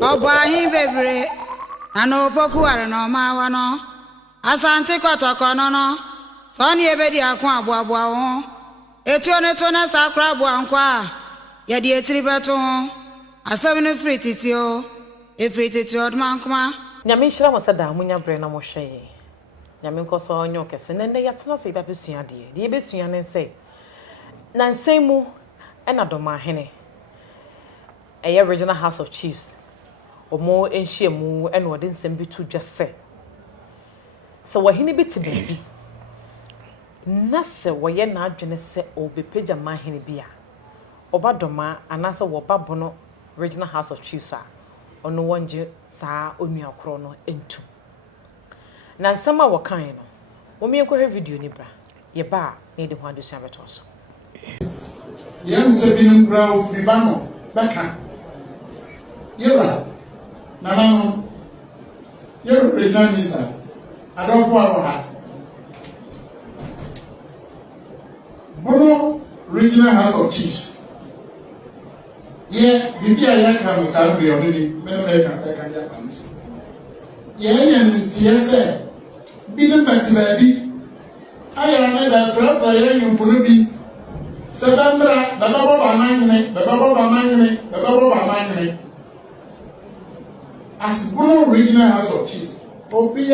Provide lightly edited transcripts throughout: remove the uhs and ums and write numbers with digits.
Obahi bebre ano poku are no mawa no asante kotoko no so ne ebedi akwa aboabo ho etuo ne to na sakra abo ankwa ye de etiri beto ho asem no frititio efrititio dmankoma nyame hira mo sada munya bre na mo hwe nyame nkoso onyo kese nende yatena se ba besua de besua ne se nansem mu na Dormaahene eye regional house of chiefs omo enhie mu ena ode nsem bi to dwese so wahene bi te baabi na se woye na adwene se obepeja mahene bi a oba doma anase woba bono regional house of chiefs a ono wonje saa onua kro no entu na nsema wokan no wo me enkohwe video ni bra ye ba na de ho adesua beto so yam se binum kra ofri ba no beka yela na no yero regional minister adofo aroha bono regional house of chiefs ye bibia ya kan sa bi oni ni me ka ja panis ye yan tiese bi na batirabi aya na da trafa ye yumpuno bi sebambra baba baba manyene as bono regional house of chiefs obi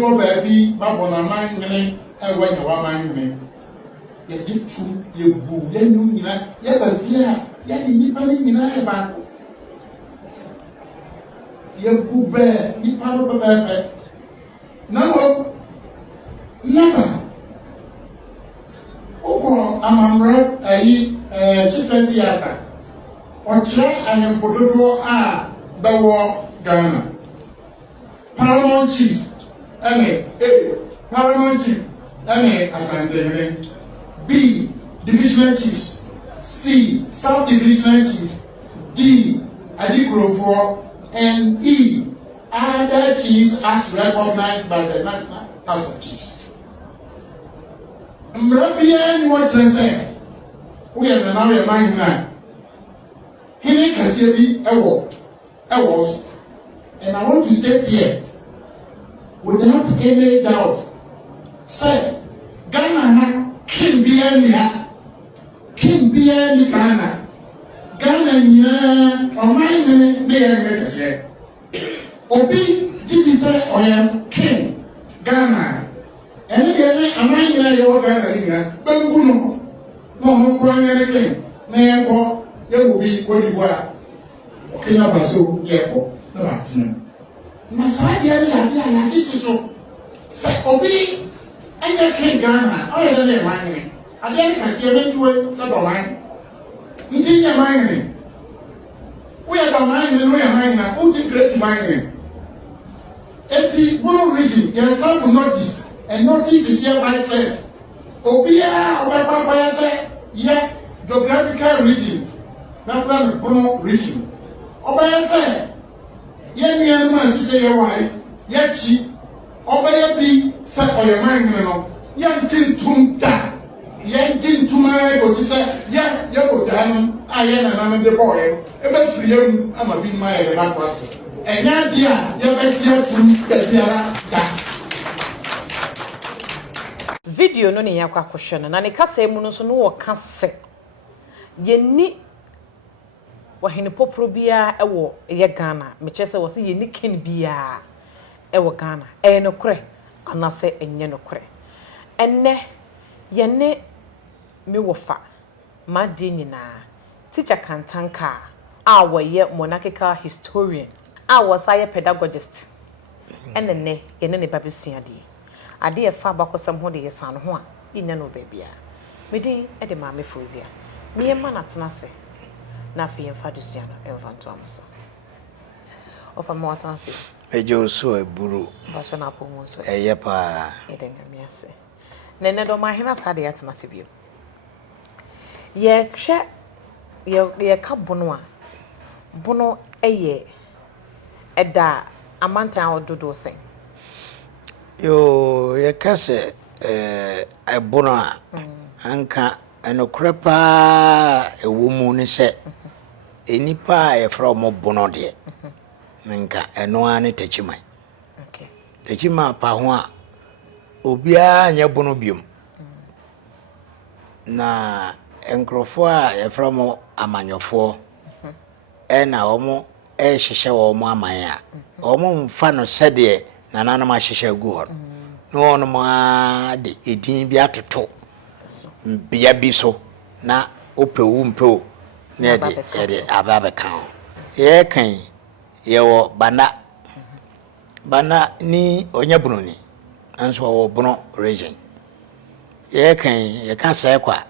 wo baabi babona manyene e wanya wa manyene ye jitu ye bu ye nyina ye ba fia ya ni pa ni nyina e ba ye bu be ni pa ro be na wo never oko amamre ayi chipenzi yaka oche anyampododo a bawo Ghana Paramount Chief Paramount Chief Asante B Divisional Chiefs C South Divisional Chief D Adikrofo and E other chiefs as recognized by the National House of Chiefs. Mrabia ni what you say? We are now your mind now. He can be a was. And I want to state here, without any doubt, say, Ghana can be any Ghana. Ghana, Omanhene, they are say. Obi, did you say, I am king, Ghana. And again, Omanhene, you are Ghana, Benguno, no, Omanhene king, Nayanko, you will be where you are. Okay, now, so, yeah. Masadi ya kichiso se obi anya ken Ghana o le le mane ade ka se mentuwe se Dormaahene nti ya mane we ya Dormaahene no ya mane na o ti great mane eti bono region ya sample notice and notice is here by itself obi a papa ya se ya geographical region na from bono region oba se ye anu asise ye wai ye chi obeye bi se oyemahene no ye ntintum da ye ntintum ay go sise ye go dan aye na nan de boy e be firi am ama bi ma ye na kwaso enya dia ye be tie tum be biara da video no ne yakwa kwhwe no na ne kasa mu no so no wo kase ye ni wahene popro bia ewo ye Ghana mechese wo se ye ni ken bia ewo Ghana no kre anase enye no kre enne ye ne me wofa made nyina teacher Kantaka a wo ye monarchical historian a wo sa ye pedagogist enne ye ne babesua di ade ye fa bakosam ho de ye san ho a nya no babia medi e de ma me frozia me ma na tenase na fi enfa desua no enfa to amso ofa mo atanse ejo so eburu ba so na pomo so eye pa eden amiase nene Dormaahene asade ya tenase bio ye hwe ye ka bono eye eda amantan ododo sen yo ye kase ebono a anka enokrepa ewo mu ni se enipa e from bono de nka eno ane tachiman Okay. tachima pa ho a obia nya bono biom na enkrofo a e from amanyofo ena omo e hihye wo mo aman a omo mfa no sede na nanam a hihye gu ho no ono ma de edin bi atoto bia bi so na opewu mpeo na de ababe kan ye kan ye wo bana ni onya bunoni anso wo bono region ye kan ye kan sai kwa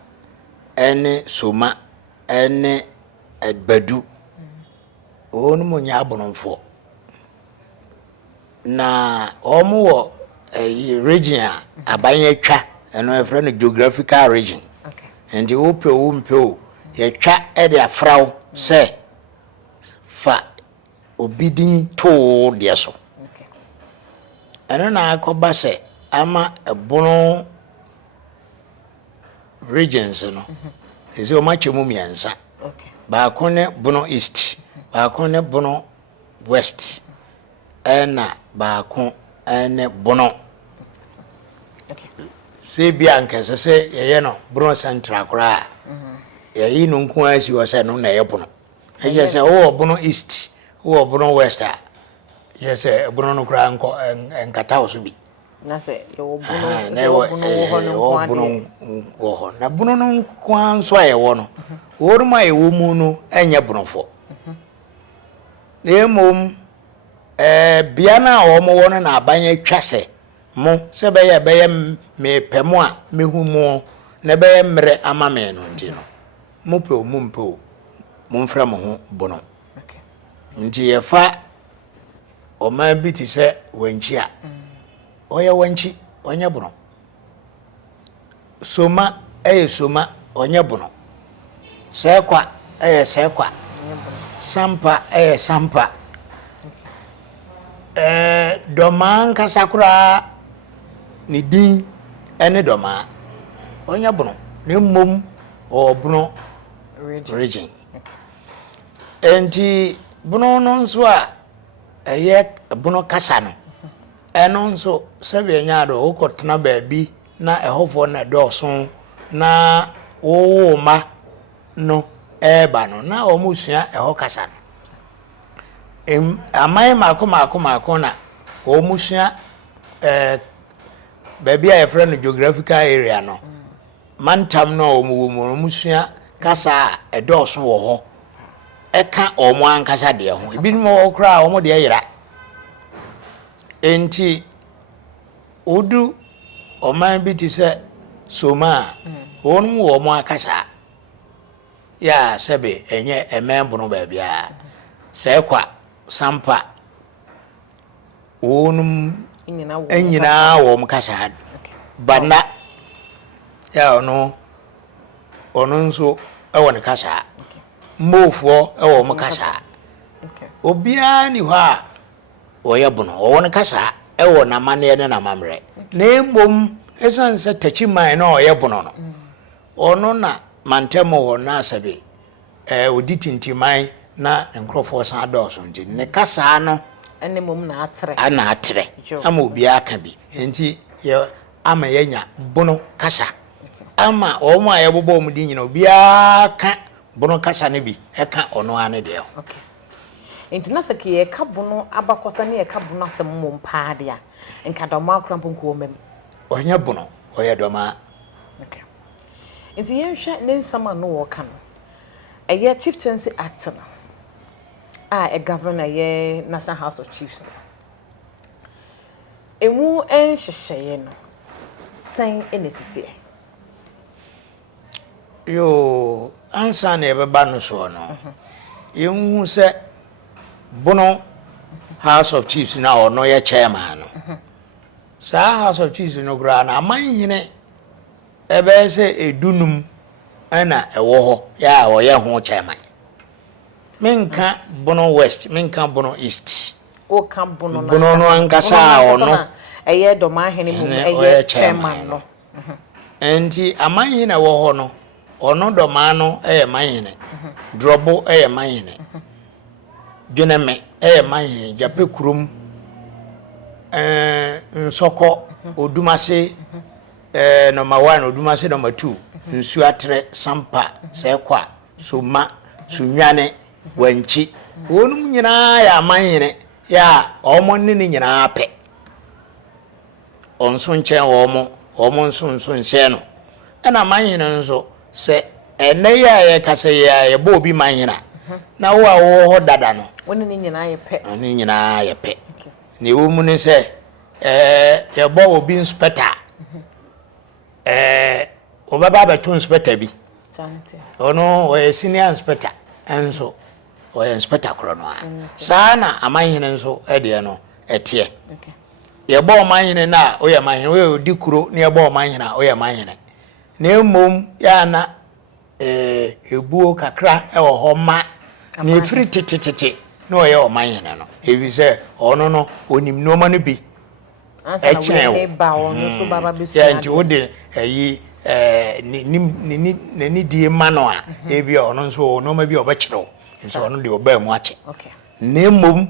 ene soma ene adbadu onu mo nya abononfo na omo wo region abanye twa eno e fra no geographical region Okay. and the mpeo ye twa e de afraw se fa obidin to de so Okay. eno na akoba se ama ebono regions no ezi o ma chemu miensa Okay. ba kone bono east ba kone bono west ena ba kon ene bono Okay. se bia nkese se ye no bono central kora ye yi no nko asi wo se no na ye bono ye se wo bono east wo bono west a ye se bono no kora nko enkata wo so bi Na say you na wo bono na bono no kwa nso aye wo no woruma ye wo mu no enye bonofo emom bia na wo mo wo na abanye twase mo se be me pemo a mehu mo na be mre ama me no ndi no mo pe mo mpo mo mfra mo ho bono Okay. nti ye fa o ma bi ti se wanchi a oya wanchi onya bono soma soma onya bono sekwa sekwa sampa sampa doma kasakura ni din ene doma onya bono ne mom o bono region enti bono no nso a bono kasa no eno nso sebe nya do okotena baabi na ehofo na doso na wo ma no eba no na omusua eho kasa no amai mako na omusua baabi a efra no geographical area no mantam no omusua kasa edoso wo ho eka omo ankasa de ho ebinimo okra omo de yira enti odu oman bi ti se soma wonu wo mo akasa ya sebe enye emembo ba bia se kwa sampa wonu enyina wo mo kasa bana ya ono nso e woni kasa mofo e wo mo kasa obia ni ho a oya bono woni kasa e wo na mane ne na mamre na embom esanse tachiman na oya bono no ono na mantemo wo na asabe oditintiman na nkrofo san doso nti ne kasa no ene mom na atre ana atre ama obi aka bi nti ye ama yenya bono kasa ama omo aye bobo mu di nyina obi aka bono kasa ne bi eka ono ane de okay enti na sake ye ka bono abakosa ne ye ka bono asem mom paade a enka doma akrampo nko mem onya bono oya doma okay enti ye hwe ne nsama no wo ka no eye chieftaincy act no a governor ye National House of Chiefs emu enhyehyeye no san enesiti yo ansa na ebeba no so no yenhu se bono House of Chiefs na ono ye chairman no sa House of Chiefs no gra na amanyine ebe se edunum ana ewo ho ya wo ye ho chairman minka bono west minka bono east o ka bono na bono no ankasa ono eye Dormaahene mu eye chairman no enti amanyine wo ho no ono Dormaahene Omanhene Drobo Omanhene Dweneme Omanhene Jape kurum Nsoko Odumase number 1 Odumase number 2 Nsuatre Sampa Sekwa Suma Sunyane Wanchi wonum nyina ya Omanhene ya Omanhene nyina ape onso nchen omo nso nse no na Omanhene nso se ene ya ye kase ya ye bo bi manhena na wo a wo ho dada no woni ni nyina ye pe ani nyina ye pe ni wo mu ni se ye bo obi inspector obaba ba to inspector bi ono o senior inspector enso o inspector kro no sana Omanhene nso de no etie ye bo Omanhene na o ye Omanhene we odi kuro ne ye bo Omanhene o ye Omanhene na emom ya na ebuo kakra ewo ho ma na efiri titititi na o ye Omanhene no ebi se ono no onim no ma no bi ne ba ono so baba besu ya nti wode yi ni die ma no a ebi ono so no ma bi obekiro nso ono de oba mu ache na emom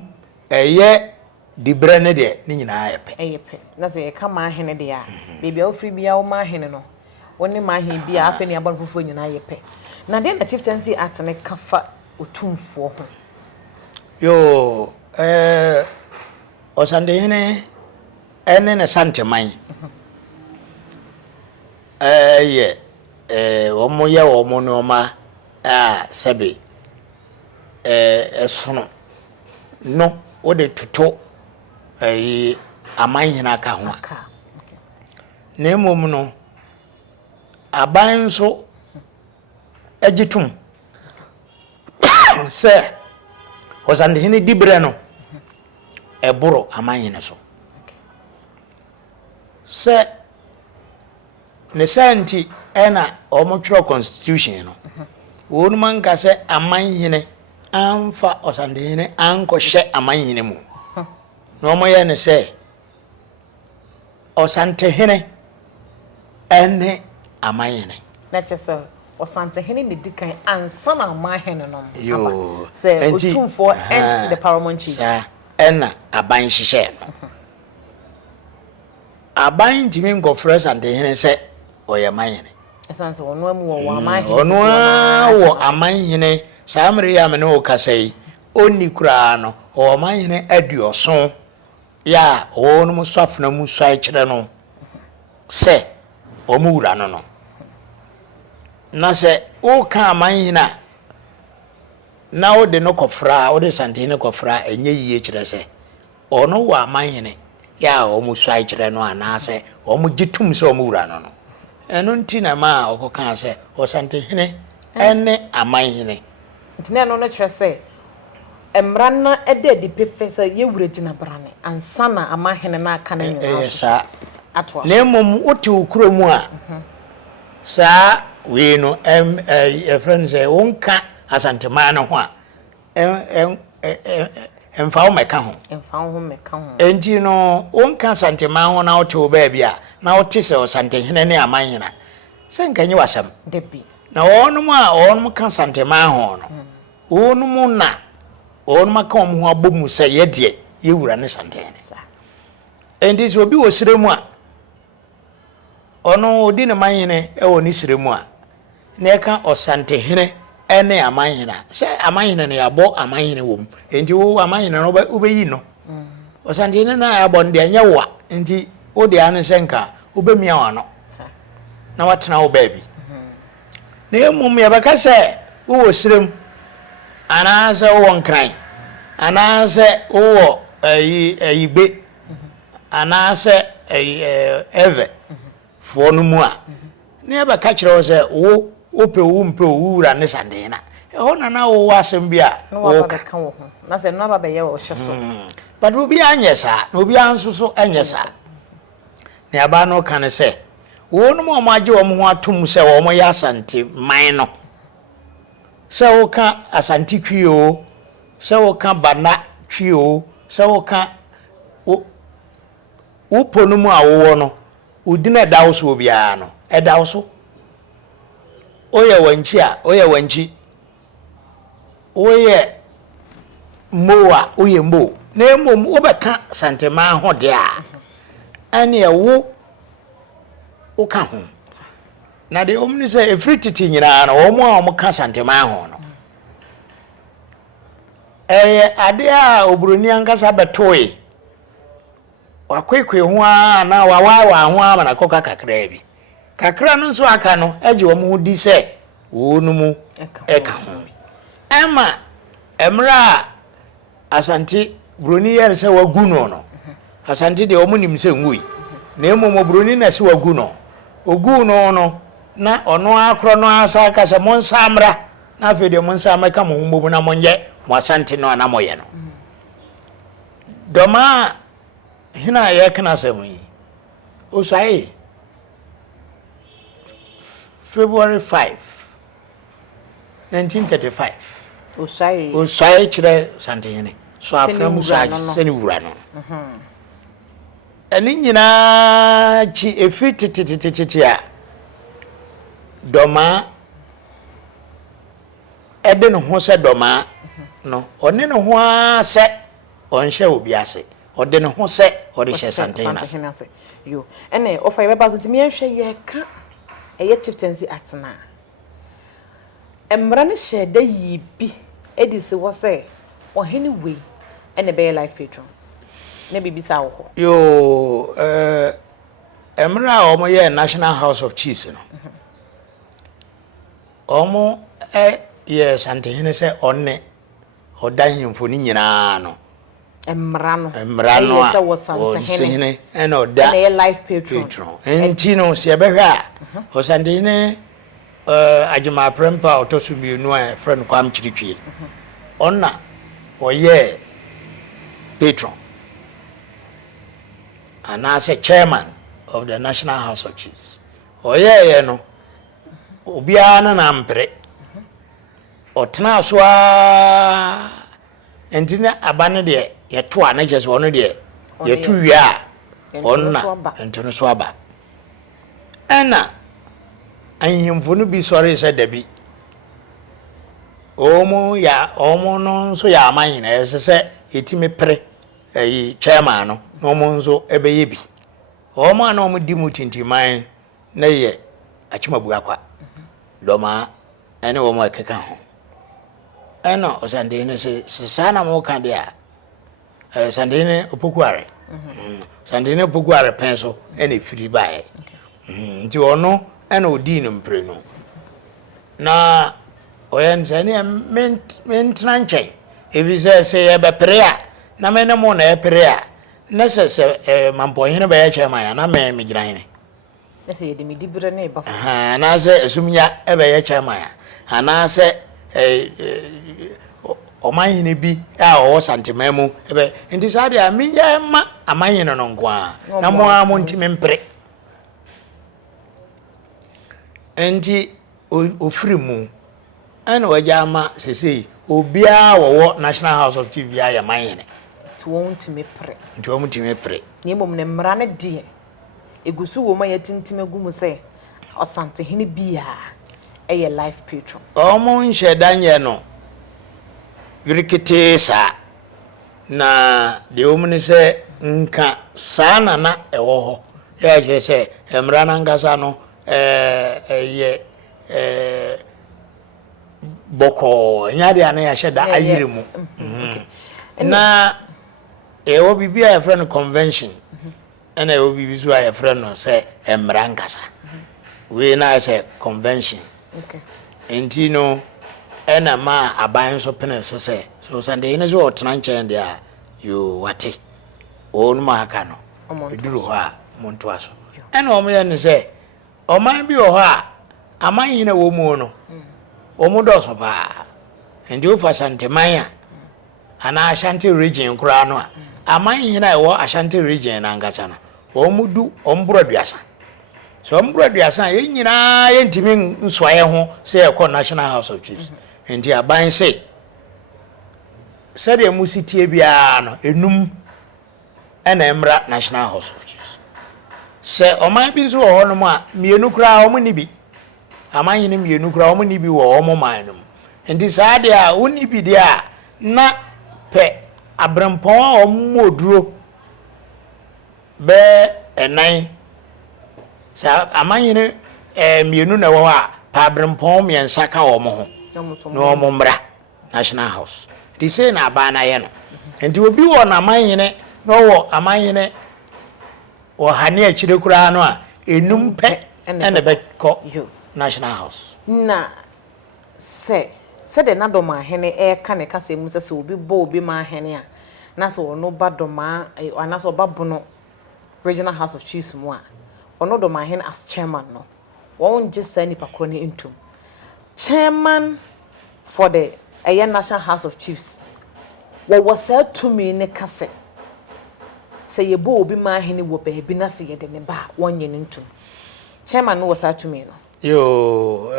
eye dibre ne de ni nyina ayepe na se ka Omanhene de a bebi a ofiri bia Omanhene no woni Omanhene bia afa ni abon fofo nyina ayepe na de na chieftaincy act ne kafa Otumfour ho yo Osandehene ene ne santeman ye omo ye omo no ma sebe esono no ode tuto Omanhene aka ho na emom no aban so agitum se Osandehene dibre no eboro Omanhene so se ne santi ena omotro constitution no wonu manka se Omanhene amfa Osandehene anko hye Omanhene mu no moye ne se Osandehene ene Omanhene na chese Osandehene ne dikan ansa na Omanhene no yo se Otumfour and the paramount chief ena aban hye no aban timi ngofre Osandehene se oye Omanhene esanse ono amu wo Omanhene ono wo Omanhene samre ya me no kasai onni kura no Omanhene aduoso ya onu musafna musai kire no se omuwura no na se o ka Omanhene na o de no kofra o de Osandehene kofra enye yiye kire se ono wo Omanhene ya omusai kire no anase omugitum se omuwura no eno ntina ma okoka se Osandehene ene Omanhene ntina no no kire se emrana ede di pefesa ye wure gina brane ansana Omanhene na aka na nyina sa atwa na mom oti okuro mu a sa we no friends wonka asantema no ho a emfa wo meka ho enti no wonka asantema ho na oti oba bia na oti se Osandehene ne Omanhene se nkanyi wasam debi na onum a onum ka asantema ho no onum na onum ka om ho abomu se ye de ye wura ne Osandehene sa enti so obi wo siremu a ono odi ne Omanhene ewo ni siremu a na ka Osandehene ene Omanhene se Omanhene ne yabo Omanhene wom enti wo Omanhene no obeyi no Osandehene na yabo nde anya wo enti odi ane senka obemia wano na watena wo baabi na emum ya baka se wo sirem anaase wo nkran anaase wo ayibe anaase eve fonu mu a na ba ka kire wo se wo ope wo mpe wo wura ne Osandehene ho na wo asem bia wo ka wo ho na se no ba be ye wo hyeso but obi anyesa na obi ansoso anyesa na aba no kan se wonu mo maje wo ho atum se wo mo ya asante man no se wo ka asante twi o se wo ka bana twi o se wo ka wo ponu mu awo no udina dawo so bia no edawo so oye wanchi oye moa oye mo na mom obeka santema ho de a ane ewo uka ho na de omni say every titi nyina na omo a omka santema ho no ade a obroni ankasa betoe wakwekwe ho a na wawa ho a na koka kakra bi kakra no nso aka no age wo mu di se wonu mu eka ho ema emra asante broni yer se wagu no asante de omunim se ngui na emo broni na se wagu no ogu no na ono akro no asa ka se monsamra na fe de monsamra ka mo mbobu na monye mo asante no na moye no doma hina ye kana se mu osai February 5 1935 osai chire santehene so aframu sani wura no eni nyina chi efititititi a doma ede no ho se doma no one no ho ase onhye obi ase ode no ho se ode hye santehene ase yo ene ofa ye baba so timi ehwe ye ka eye chieftaincy act na emra ne hye da yibi edisi wo se ohene we ene be life patron ne bibisa wo yo emra omo ye National House of Chiefs no omo ye santehene se onne odan yimfo ni nyina no emra no se wo santehene ene oda ene life patron enti no se behwe a o santehene ajima prempa otosumienu a friend kwam chiritwie onna oye patron and as a chairman of the National House of Chiefs oye no obia na mpre otena so a entina abane de yeto a na jese ono de yeto wia onna entino so aba ena anyimfo no bi sori se dabi omo no so ya amanyina ese etime pre chairman no omo nso ebeye bi omo na omo di mutintiman na ye achimabu akwa doma ene omo ekeka ho ena osandene se sana mo kan dia sandene opokuare sandene opokuare penso ene firi bae nti ono ena odi no mpre no na oyen sane mentranche ebi se ye be prea na me ne mo na e prea na se mampo hene be ye chema ya na me migirane na se ye de midibire na e ba na se esumnya e be ye chema ya ana se Omanhene bi a o santememu ebe enti sade a minya ma amanhene no nko a na mo a mo ntime mpre enti ofiri mu ana wajama sesei obia wo National House of Chiefs ya amanhene to ntime pre nti wo ntime pre ni mom ne mra ne de egusu wo ma yatintime gumu se osantehene bia eye life patron omo nhedanye no virkete sa na de omni se nka sana na ewo ho ya je se emra na ngasa no ye boko nyade ana ya sheda ayiremu na ewo bibia ya friend convention ena ewo bibi so ya friend no se emra ngasa we na se convention okay enti no ena ma aban so pene so se so sande ine so otena nchen dia yo wate onu ma aka no eduru ho a monto aso ena omo ye ne se oman bi ho a aman hine wo mu no omo do so ba enti o fa sante manya ana Ashanti region kura no a aman hine wo Ashanti region na ngasa na omo du ombro aduasa so ombro aduasa ye nyina ye ntimi nsoaye ho se ye ko National House of Chiefs enti aban se sede musitie bia no enum ena emra National House of Chiefs se oman bi so ho no a mienu kura omo ni bi amanyene mienu kura omo ni bi wo omo manum enti saa de a woni bi de a na pe abrempon omoduro be enan sa amanyene mienu na wo a pa abrempon miensa ka omo ho no omo mra National House di say na ba na ye no enti obi wo na amanyene no wo amanyene o hane akire kura no a enum pe ene be ko National House na se de na Dormaahene ka ne kasa mu se obi bo obi ma hene a na se ono ba doma ana se oba bono Regional House of Chiefs mu a ono Dormaahene as chairman no won je sa ni pakro ne entum chairman for the National House of Chiefs what was said to me ne kase say ye bo obi ma hene wo ba bi na se ye de ne ba won ye entum chairman no was said to me no yo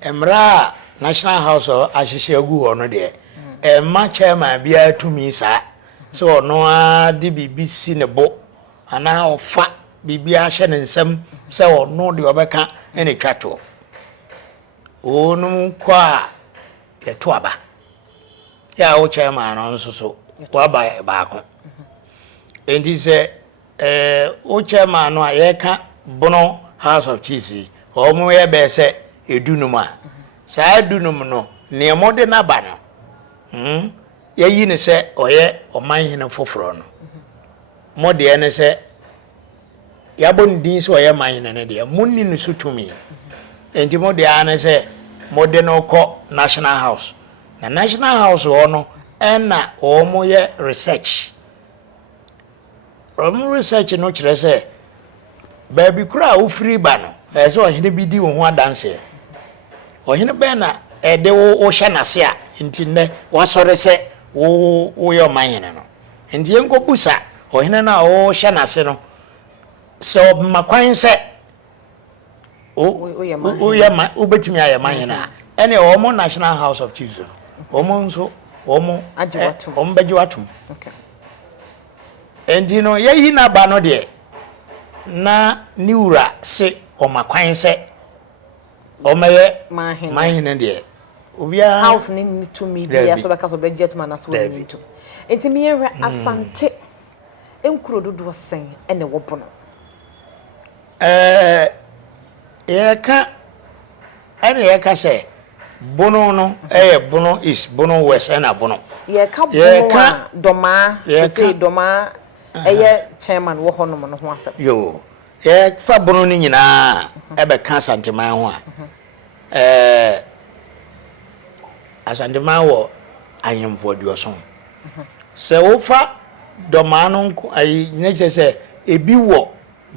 emra National House of Ashishe agu ono de ma chairman bia tumi sa so no a di BBC ne bo ana ofa bibia hye ne nsam se ono de obeka ene twato onum kwa ye to aba ya o chairman no nso so wa ba ko endi se o chairman no ayeka bono House of Chiefs omo ye be se edunum a saa edunum no ne mode na ba no yayi ne se oye Omanhene foforo no mode ene se yabon din se oye Omanhene ne de munni ne sutumi enti mode ane se mode no ko National House na National House no ena omo ye research research no kire se baby kura wo free ba no so ohene bi di wo ho adanse ohene be na ede wo hye nase a nti ne wasore se wo yo Omanhene no nti enko busa ohene na wo hye nase no so makwan se o ya betimi aye Omanhene a ene omo National House of Chiefs omo nso omo ajiwatum omo bejiwatum okay nti no yeyi na ba no de na niura se omakwan se omaye Omanhene de obia house ni to me bia so beka so bejet man aso ni to enti me yere asante enkuro dodo sen ene wo bono yeka se bono no bono is bono west na bono yeka bono doma se doma chairman wo hono no ho asem yo fa bono ni nyina ebe ka santeman ho a asanteman wo ayemfo duoso se wo fa doma no ayi neche se ebi wo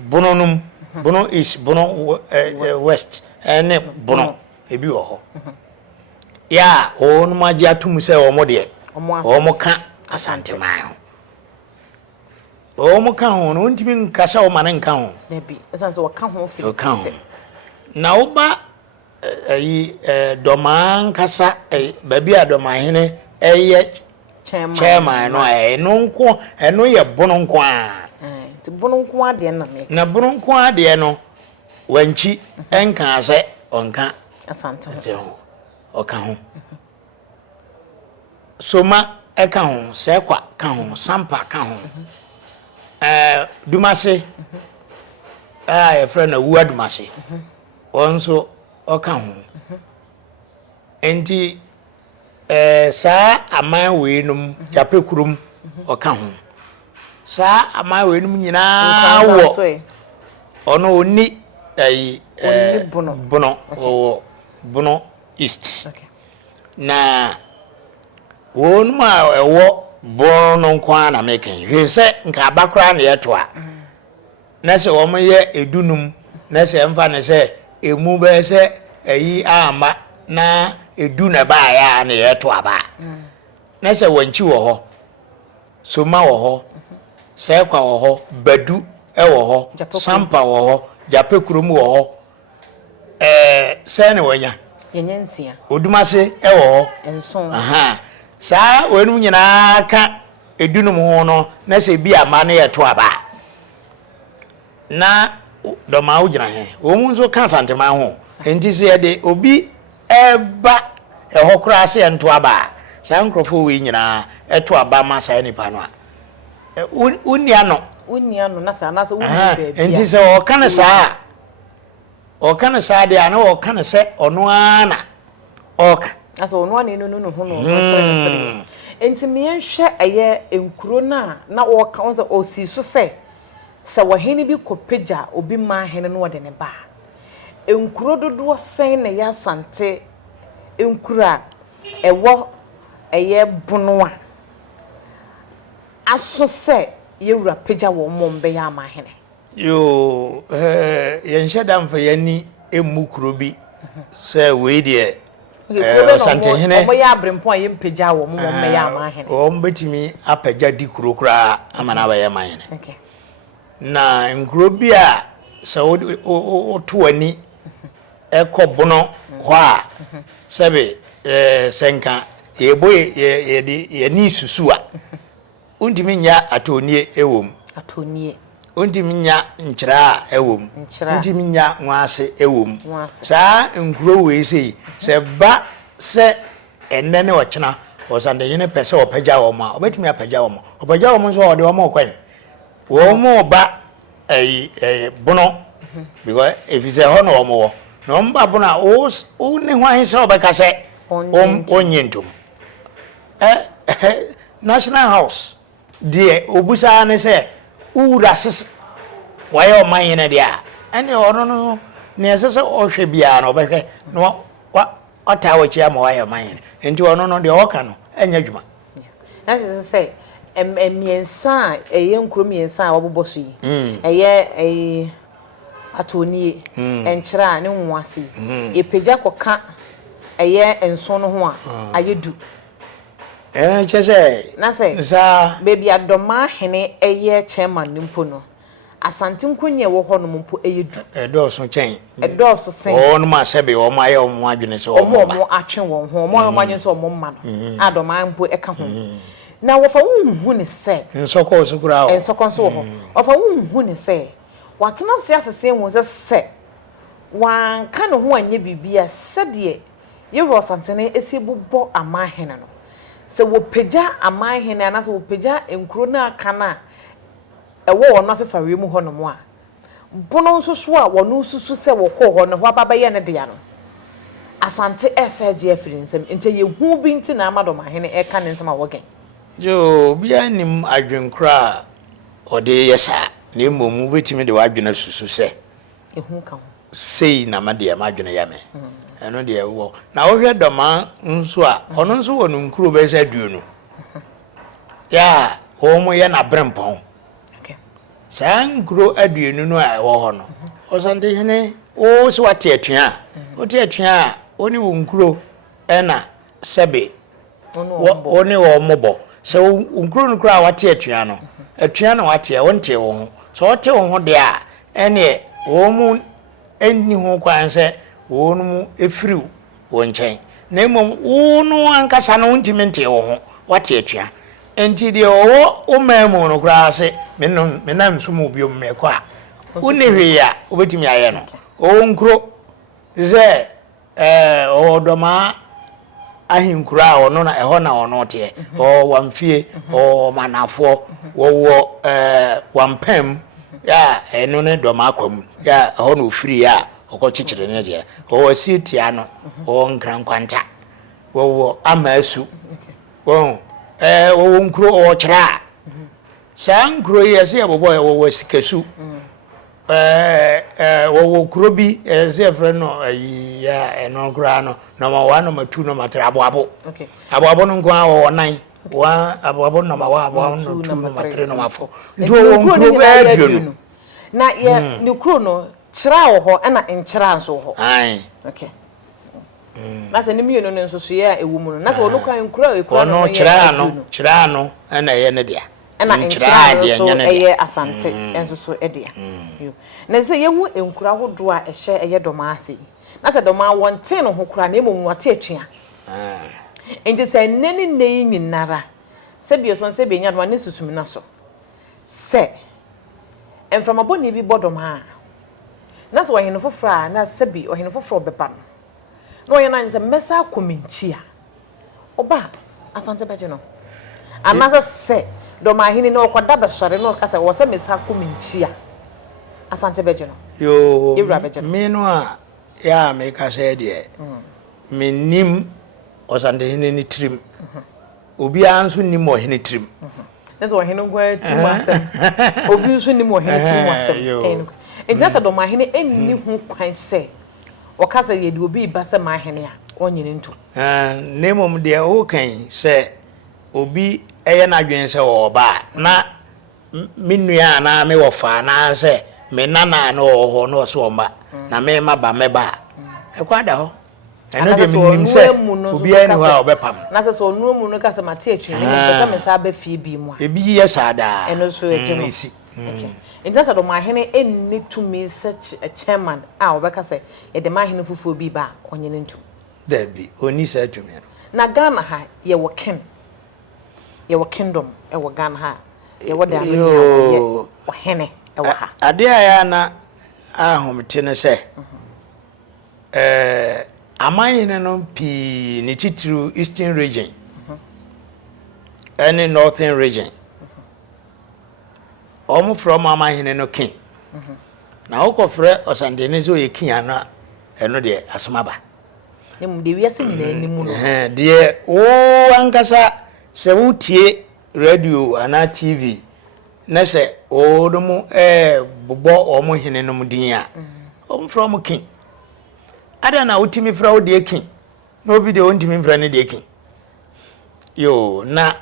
bono num bono is bono west ene bono ebi wo ho ya onu maji atum se omo de omo ka asanteman ho omo ka ho no ntimi nkasa o mane nka ho nabi esanse wo ka ho fi na oba Dormaahene kasa baby a Dormaahene chairman no no nko eno ye bono nko a ti bono nko ade na me na bono nko ade no wanchi enka ase onka asante ho oka ho soma eka ho sekwa ka ho sampa ka ho dumase e friend na wu dumase onso oka ho enti saa aman we num japekurum oka ho saa aman we num nyina wo ono oni bono east okay na wonuma ewo bono kwa na meken hwese nka abakra na yeto a na se wo ye edunum na se mfa ne se emu be se ayi ama na edu na ba ya na yeto aba na se wanchi wo ho soma wo ho se kwa wo ho badu e wo ho sampa wo ho japekurum wo ho se ne wanya yenyensia odumase e wo ho enson aha saa wenu nyina ka edunum ho no na se bi ama na yeto aba na Dormaahene gyina he wo mu nso ka santema ho enti se de obi eba ehokura se ento aba sa nkrofo we nyina eto aba ma sa nipa no a unia no na sa na so wuni bebe enti se o kan sa de ana o kan se ono ana oka aso ono ana no ho no sere enti me nhwe eye enkuro na o kan se o si so se wahene bi kopeja obi ma hene no de ne ba enkuro dodo sen na ya sante enkura ewo eye bono a aso se yewura peja wo mombe ya ma hene yo yenhye damfa yani emukuro bi se we de sante hene obo ya abrempo a yempeja wo mombe ya ma hene o mbetimi apeja di kuro kura amana ba ya ma hene okay na nkuro bi a so o to ani ekobono ho a sebe senka yeboye ye ni susu a untimi nya atonie ewom atonie untimi nya nkyira ewom untimi nya nwase ewom saa nkuro we sei se ba se enene ochena osande yene pese opagya wo ma obetimi apagya wo ma opagya wo mo so ode wo ma okwan wo mo ba bono because if you say ho no wo no mba bono o ne hwan se obeka se onyentum national house die obusa ne se ura sis wayo Omanhene dia ene ono no ne se ohwe bia no obehwe no ota wachi ama wayo Omanhene enti ono no de oka no enya dwuma that is say miensa eye nkuro miensa a waboboso yi eye atonie enkyira ne nwase epeja koka eye enso no ho a ayedu chese na say sa baby Dormaahene eye chairman nimpo no asante nkonye wo ho no mpo eyedu edoso chen edoso sen ono ma sebe o ma ye o mo adwene so o mo atwe won ho mo ma nyen so o mo ma no Dormaahene mpo eka ho na wo fa wonhu ne se nsoko osukura o nsoko so ho wo fa wonhu ne se watena se asese hu se wan ka no ho anye bibia sede ye ro santene esi bobbo Omanhene no se wo peja Omanhene ana se wo peja enkuro na aka na ewo ono afefa wemu ho no mo a bono nsoso a wono susu se wo kɔ ho no ho ababa ye ne de ya no asante SG afirinsem ente ye hu bi nti na Dormaahene eka ne nsema wogen jo bia nim adwenkura ode yesa na emomu betimi de wadwena susu se ehu ka ho sei na ma de ma adwena ya me eno de wo na wo hwe Dormaahene nso a ono nso wo nkuro be se aduonu ya ho mo ye na brempon okay sankuro aduonu no a wo ho no osante hene o so wate atua o te atua oni wo nkuro ena sebe oni wo mobo so nkuro no kura wate atua no atua na wate wonte wo ho so wote wo ho de a ene wo mu enni ho kwan se wo no mu efiri wo nchen na emom wo no ankasa no ntimente wo ho wate atua enti de o mamu no kura se menam sumu biom meko a unehwe ya obetimi aye no o nkuro ze o Dormaahene ahinkura ono na eho na ono te o wamfie o manafo wo wampem ya eno ne Dormaahene kwam ya eho na ofiri ya okochichire ne de o asitia no o nkrankwanta wo amasu wo wo nkuro o chira sankuro yesi aboboy wo sikesu wo kuro bi ze freno ya eno kura no number 1 number 2 number 3 aboabo okay aboabo no nko awo 9 wa aboabo number 1 aboabo no 2 number 3 number 4 nti wo kuro be aduonu na ye ni kuro no chira wo ho na enchira nso ho ai okay na se ni mienu no nso so ye ewu mu no na se olukan kuro ekuro no chira no na ye ne dia na enchira so eye asante enso so edia yo na se ye hu enkura hodo a ehye eye Dormaahene na se Dormaahene wonte no ho kura na emom wate atua enti se neni nei nyinara se bioso se be nya Dormaahene susumi na so se enframaboni bi Dormaahene na so ohene foforo na sebi ohene foforo beba no ohene na nse mesa kominchia oba asante beje no anasa se Dormaahene no kwada besore no kasa wo se mesa kominchia asante beje no yo me no a ya me ka se de me nim Osanhene ni trim obi anso nim ohene trim That's why he no go to myself. Obviously, no more him myself. And that's a Dormaahene any who can say. Or Casa, you will be Bassa my henia on you into. Name of the okay, say, Obi Ayana Gens or ba na Minuana me or fana say, me nana no swamba, na me maba meba. A quadro. I know them say, Obi anywhere bepam. Nasa so no munocasa matechi, and Sabe Phoebe more. A be yes, ada, and also a Genesee. And that's a Dormaahene ain't need to me such a chairman. Our Becca say, a Dormaahene fufu be back on your into. There be only said to me. Na Ghana high, ye were kin. Ye were kingdom, a were Ghana high. Ye were there, or henny, a waha. A dear Anna, home tenor say. Omanhene no pi ni titru eastern region. Any northern region. Omo from Omanhene no king. Na okofre Osanhene so ye king ana eno de asomaba. Dem de wiase nyina nimu no. De o ankasa se wutie radio ana TV na se o domo bobo omo hene no mudin a. Omo from king. Ada na utimi fra de king no bi de ontimi fra ne de king yo na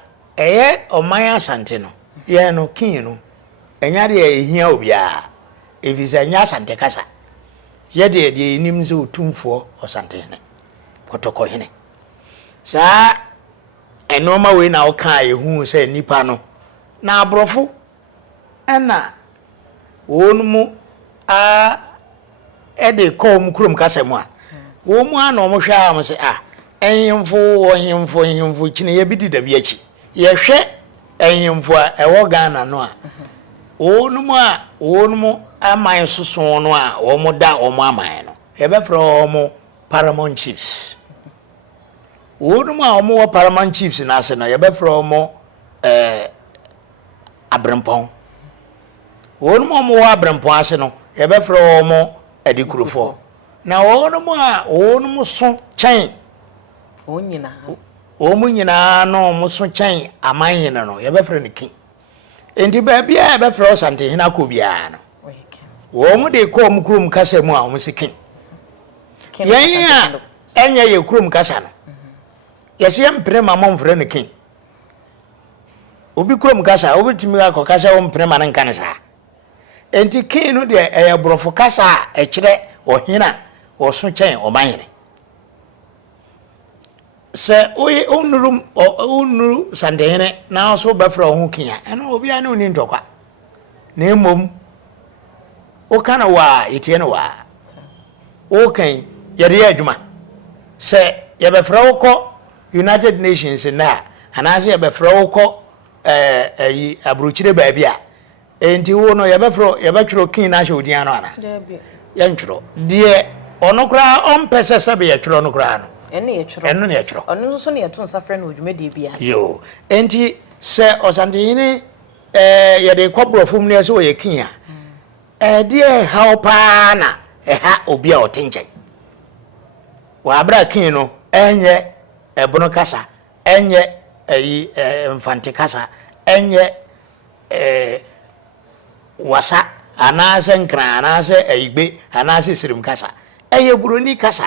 oman asante no ye no king no enya de ehia obia evisa nya asante kasa ye de enim ze Otumfour osante hene kotoko hene sa enoma we na oka ehu se nipa no na abrofo ena onmu ede kom krum kasemu a wo mu ana omo hwa am se enhimfo kine ye bidi da biachi ye hwe enhimfo a ewo Ghana no a onmu aman soso no a wo mu da omo aman no ye be fro omo paramount chiefs onmu a omo paramount chiefs na ase no ye be fro omo abrempon onmu omo abrempon ase no ye be fro omo Edikurufo. Na onmu so chain. Onyina no muso chain Omanhene no ye be frɛ ne king. Enti ba bia be frɛ Osanhene akobia no. Wo de ko mu kurum kasa mu a wo se king. Yen a enya ye kurum kasa no. Ye se mpre ma mo frɛ ne king. Obi kurum kasa obitimi akokasa wo mpre ma ne nka ne saa. Enti king no de brofo kasa e kire ohina wo so chen Omanhene se oyi onuru Sandehene na so be fra ho king a eno obi ane oni ntokwa na emom o kana wa etie no wa o kan yere adwuma se ye be fra wo ko United Nations na anase ye be fra wo ko abrochire ba bia enti wo no ye be twro king na hye odian no ana ye ntwro de onokra ompese sebe ye twro no kra no enne ye twro onu so ne ye to nsafre na odwumade bia se yo enti se Osanhene ye de kobrofum ne se wo ye king a de ha opa na ha obi a otenchen wa abra king no enye ebono kasa enye mfante kasa enye wasa anase nkran anase aigbe anase sirim kasa eye buroni kasa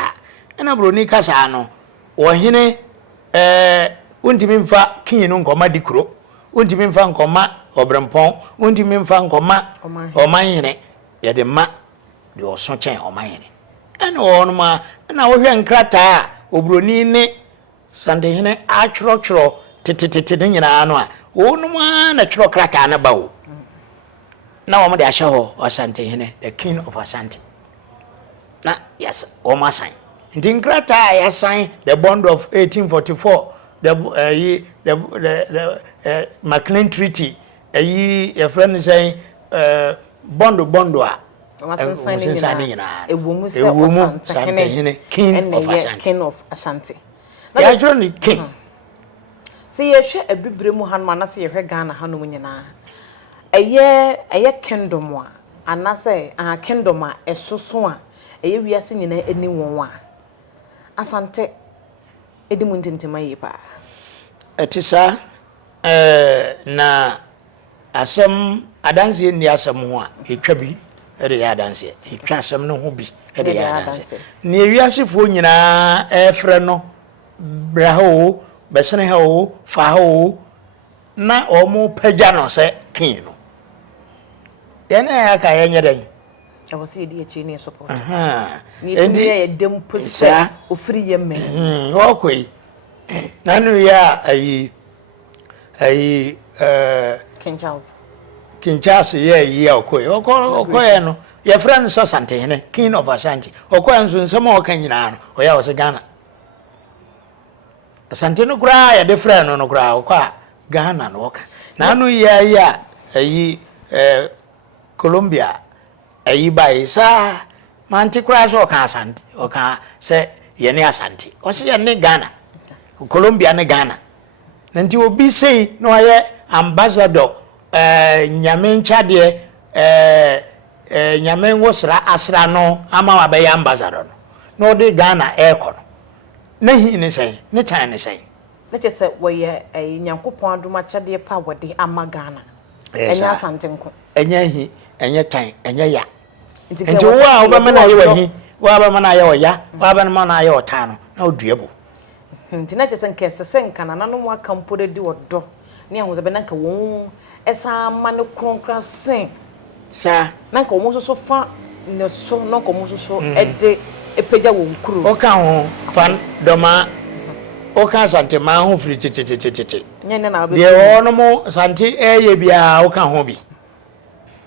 na buroni kasa no ohene untimi mfa king no nkoma dikuro untimi mfa nkoma obrempon untimi mfa nkoma Omanhene ye de ma de oso chen Omanhene ene onuma na wo hwe nkrata obroni ne Sandehene atworo tete ne nyina no a onuma na tworo krata na bawo na wo de ahye ho Osanhene the king of Asante na yes o ma sign nkrata ya sign the bond of 1844 the McLean treaty your friend say bondo a Omanhene nyina ewumu Santehene king of Ashanti. King of Ashanti. Ya joni king. See ye hwe abibre mu hanma na se ye hwe Ghana hanom nyina. Eye kingdom a anase kingdom a esoso a eye wiase nyina eni won a Asante edimu ntintima yi pa. Etisa na asem adanse ni asem ho a etwa bi ede ya adanse etwa asem no ho bi ede ya adanse ni ewiasefo nyina efre no bra ho besene ho fa ho na omo pagya no se kin no yana ya ka yenye den I was see the chain support. Ni tumi ya dem posa ofri yemme. Okay. Nanu ya ayi King Charles. King Charles ye okoye no ye friend so Santehene king of Ashanti okoye nso nsema oka nyina no oya wo se Ghana Asante no kura ya de friend no kura okwa Ghana no oka nanu ya ayi Colombia ayi bai sa manti kura so oka Asante oka se ye ne Asante o se ye ne Ghana Colombia ne Ghana nanti obi sei no aye ambassador nyame nchade nyame ngosra asra no ama wa be ambassador no de Ghana ekọ na hi ne sei ne tan ne sei na chese woye nyankopon adoma chade pa wode ama Ghana enya Asante nko enya hi enya tan enya ya nti wa ba mana ye wa hi wa ba mana ye wa ya wa ba mana ye wa tan no na oduebo nti na chese nkese senka na nanu wa kampode di wodo ne ahoze be nanka won esa mane konkra sen sa nanka omo so fa ne so nanka omo so ede epeja won kuro o kan ho fan doma o kan Asante ma ho firi tete nyene na be de ono mo Asante eye bia o kan ho bi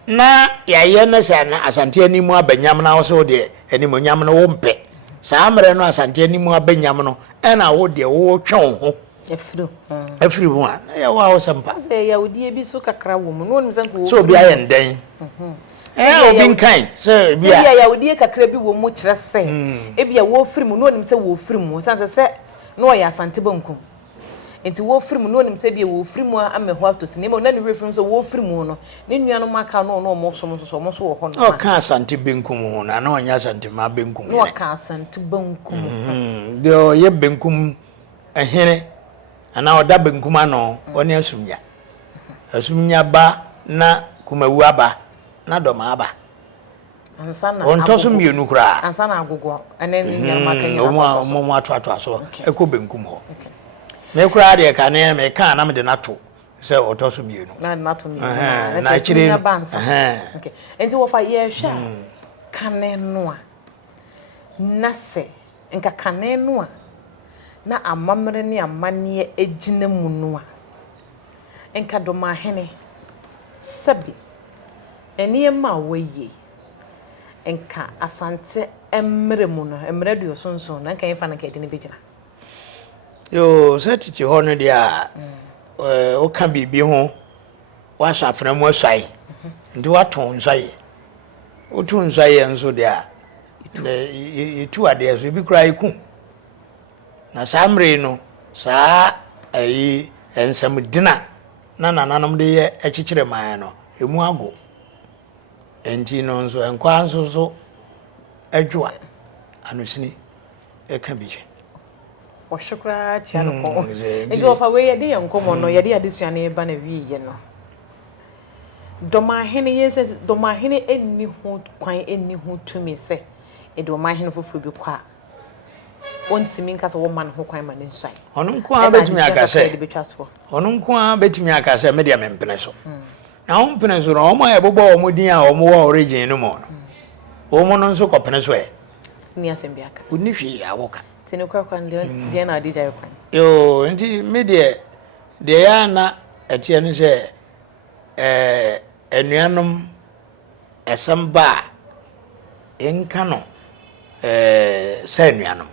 na ya ye na sha na Asante animu abanyam na wo so de animu nyam no wo mpe saa mre no Asante animu abanyam no ena wo de wo twon ho efiri ho a ya wa wo sampa se ya odi ebi so kakra wo mu no nim san ko so bia ye nden obi nkan se bia ya odi kakra bi wo mu kire se e bia wo firi mu no nim se wo firi mu san se no ya Asante banku enti wo firi mu no nim se bia wo firi mu ameho atos ni mo na ni refiri mu so wo firi mu no ne nuanu maka no mo so mo so wo ho no o ka Asante banku mu na na onya Asante ma banku mu no ka Asante banku mu de o ye banku ehene ana oda banku ano oni asumnya ba na kumawu aba na doma aba ansana onto so mienu kura ansana agogo ene nyama kan nyama mo ato so eko banku ho me kura de ka na me ka na me de nato se oto so mienu na nato mienu na chire okay enti wo fa ye hwa kane no a na se nka kane no a na amamre ne amane ejina mu no a enka Dormaahene sabi eni ma waye enka Asante emre mu no emre du sonson na kan fa na ka de bejina yo setiti ho no dia o kan bibi ho wa safra mu asai ndi waton nsai o tu nsai enso dia itu ade so bi kura iku na samre no saa ayi ensam dina na nananam de ye echichire man no emu ago enti no nso enkwa nso so adwa anusini eka bije o shukra chia no ko enti ofa we ye de yankomo no ye de adesua na eba na wi ye no Dormaahene yes Dormaahene enni ho kwan enni ho tumi se Dormaahene foforo bi kwa ontimi nkasa wo man ho kwan ma ne nsai onum kwa betimi akase onum kwa betimi akase me dia mempene so na wo mpene so no mo ebobo wo modin a wo wo origin no mo no wo mo no nso kopene so e ni asem biaka uni hwi awoka tini kwa de na adija kwan yo nti me de ya na etie no se enuanom esamba enka no sa enuanom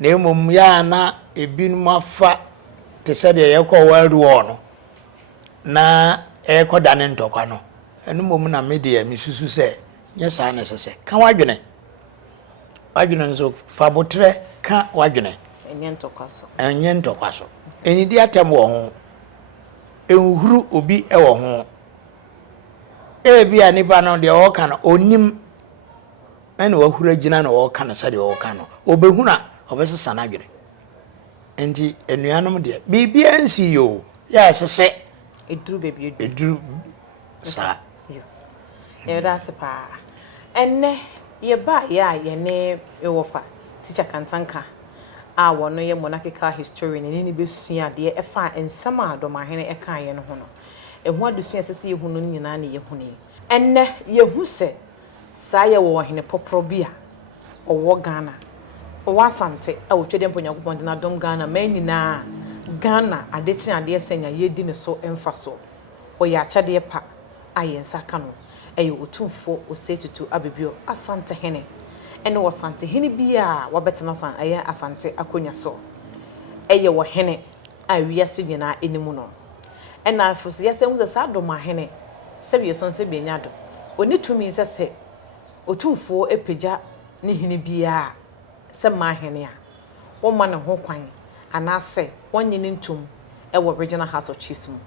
na emom ya na ebinum afa te se de yekọ world war no na ekoda ne ntokwa no enu mom na media misusu se yes I necessary can wadwene nso fabotre ka wadwene enye ntokwaso enidi atem wo ho enhuru obi e wo ho ebia nipa no de o ka no onim ene wahura gina no o ka no sade o ka no obehuna obesesa na adwene enti enuanom de bibia nsi yo ya sese eduru baby eduru sa Eda sepa. Enne ye ba ya ye ne ewofa teacher Kantaka a wono ye monarchical historian ni besua de efa ensam a Dormaahene eka ye no ho no. Ehu adusua sese ye hu no nyina na ye hu ni. Enne ye hu se sa ye wo hene popro bia owo Ghana. Owo asante a wo twede mponyankopon de na dom Ghana ma nyina Ghana adechi ade esenya ye di ne so emfa so. Oya achade pa ayensa ka no. Eyo Otumfour osetutu abebio asante hene ene wo sante hene bia wabetena san aya asante akonya so eye wo hene a wiase nyina enimu no ena afusi yase hu sa Dormaahene sebi so sebi nyado oni tumi sese Otumfour epeja ne hene bia se Omanhene a wo ma ne ho kwan anase wonye ne ntum e wo regional house of chiefs mu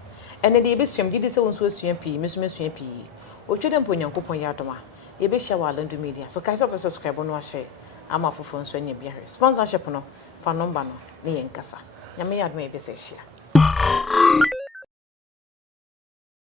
ene de ebesuam gidi se wonso asua pii mesua pii Otwede mponyankopon ya adoma ebe hia wa Alandu Media so kai subscribe no ahye ama fofo nso anya bia sponsorship no fa number no ne yenkasa nyame ya adoma ebe se hia